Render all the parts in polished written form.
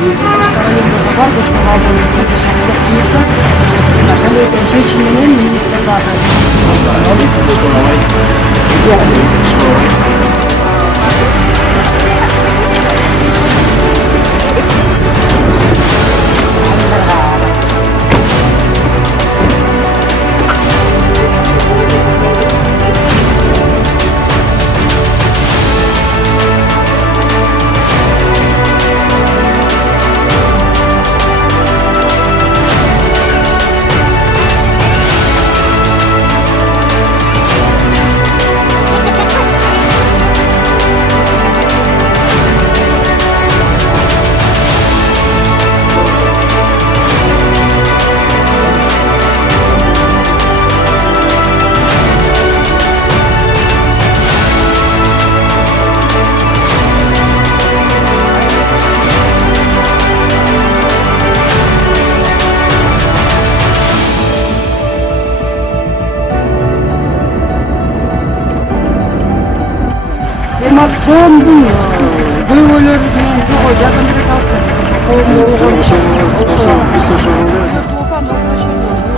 башка райондорго бар, башка абалыбызда жакшылык буюрса, кандай чечим менен министр дагы Максимдин көйгөйлөрү менен жого жардам бере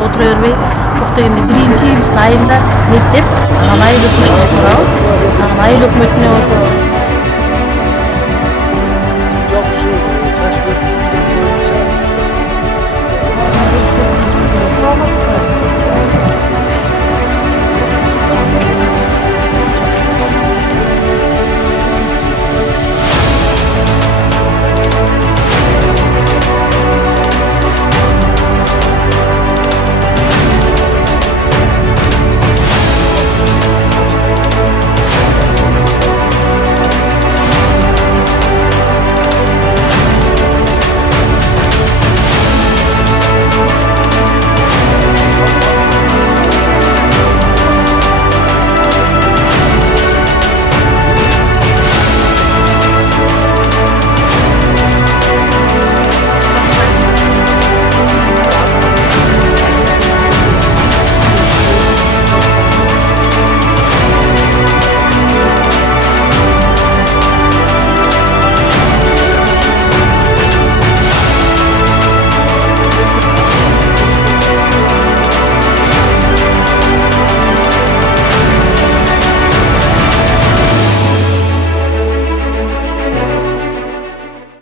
отура бербей жок дегенде биринчи биздин айында мектеп анан айыл өкмөтүнө турабыз анан айыл өкмөтүнө ошо